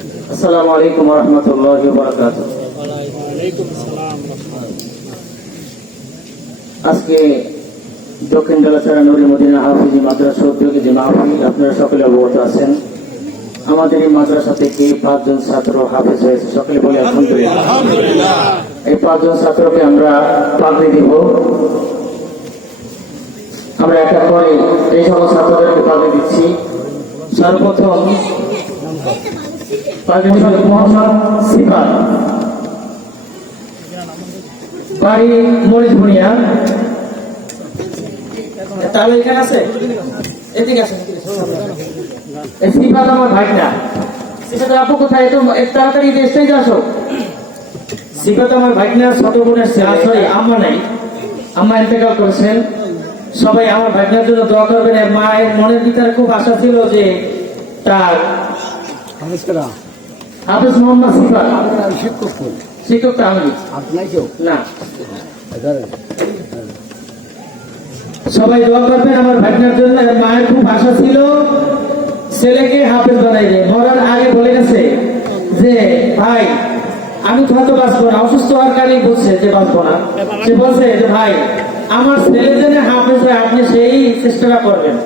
আসসালামু আলাইকুম ওয়া রাহমাতুল্লাহি ওয়া বারাকাতুহু। আজকে দক্ষিণ গালাছড়া নুরি মদিনা হাফিজি মাদ্রাসা উদ্যোগে যে মাহফিল, আপনারা সকলে অবগত আছেন। আমাদের এই মাদ্রাসা থেকে 5 জন ছাত্র হাফেজ হয়েছে, সকলে বলে আলহামদুলিল্লাহ। এই 5 জন ছাত্রকে আমরা পাগড়ি দিব। আমরা একটা করে এই সমস্ত ছাত্রদেরকে পাগড়ি দিচ্ছি। সর্বপ্রথম মোহাম্মদ সিফাত, বাড়ি মরিচ ভুনিয়া। তাহলে এখানে আছে, এদিকে আছে। এই সিফাত আমার ভাইটা। সিফাত আপু কোথায়? তাড়াতাড়ি স্টেজে আসো। সিফাত আমার ভাইটা, ছোট বোনের ছেলে। সরি, আম্মা নাই, আম্মা ইন্তেকাল করেছেন। সবাই আমার ভাইটার জন্য দোয়া করবেন। মায়ের মনের ভিতরে খুব আশা ছিল যে তার হাফেজ মোহাম্মদ সিফাত শিক্ষক না। সবাই দোয়া করবেন আমার ভাইটার জন্য। মায়ের খুব আশা ছিল ছেলেকে হাফেজ বানাইবে। মরার আগে বলে গেছে যে ভাই আমি তো হয়তো বাঁচবো না, অসুস্থ হওয়ার কারণেই বলছে যে বাঁচবো না। সে বলছে যে ভাই আমার ছেলে যেন হাফেজ হয়, আপনি সেই চেষ্টাটা করবেন।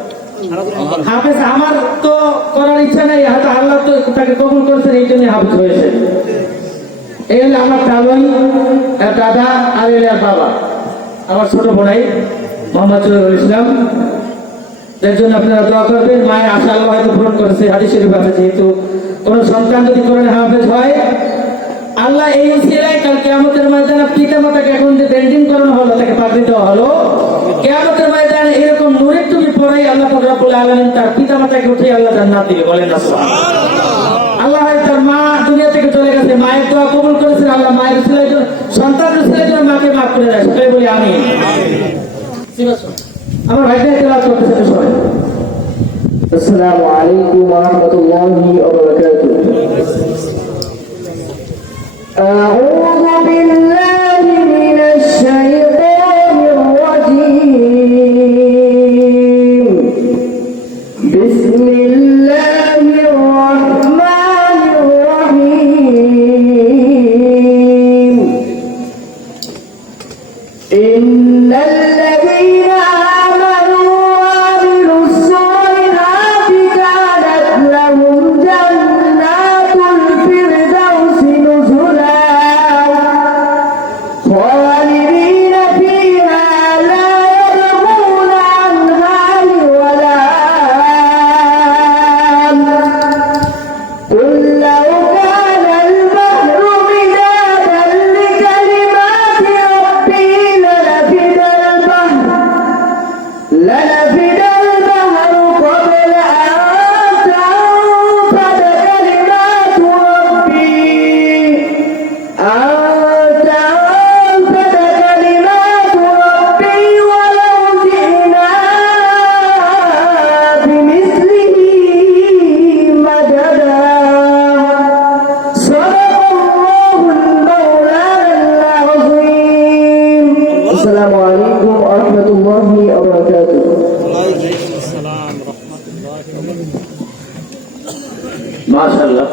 হাফেজ আমার তো করার ইচ্ছা নেই, হয়তো আল্লাহ তো তাকে কবুল করেছেন, এই জন্য হাফেজ হয়েছে। এই হলো আমার তালুই দাদা আর এর বাবা, আমার ছোট বোনাই মোহাম্মদ জহিরুল ইসলাম। এর জন্য আপনারা দোয়া করবেন। মায়ের আশা আল্লাহ হয়তো পূরণ করেছে। হাদিস শরীফ আছে, যেহেতু কোন সন্তান যদি কোরআনে হাফেজ হয়, আল্লাহ এই উসিলায় কাল কিয়ামতের ময়দানে পিতা মাতাকে এখন যে বেন্ডিং করানো হলো, তাকে পাগড়ি দেওয়া হলো, কিয়ামতের ময়দানে এরকম নূরের টুপি পরাই আল্লাহ পাক রব্বুল আলামিন তার পিতা মাতাকে উঠিয়ে আল্লাহ জান্নাত দিবে। বলেন না সুবহানাল্লাহ। আল্লাহ তার মা দুনিয়া থেকে চলে গেছে, মায়ের দোয়া কবুল করেছেন। আল্লাহ মায়ের উসিলায় সন্তানের উসিলায় যেন মাকে মাফ করে দেয়, সবাই বলি আমিন। আমার ভাইটা তেলাওয়াত করতেছে সবাই। আসসালামু আলাইকুম ওয়া রাহমাতুল্লাহি ওয়া বারাকাতুহু। أعوذ بالله من الشيطان الرجيم. بسم الله الرحمن الرحيم. إن الذين آمنوا وعملوا الصالحات كانت لهم جنات الفردوس نزلا خالدين فيها لا يبغون عنها حولا. قل لو كان البحر مدادا لكلمات ربي لنفد البحر قبل أن تنفد كلمات ربي ولو جئنا بمثله مددا. صدق الله المولانا العظيم. السلام عليكم ورحمة الله وبركاته. وعليكم السلام ورحمة الله وبركاته. ما شاء الله.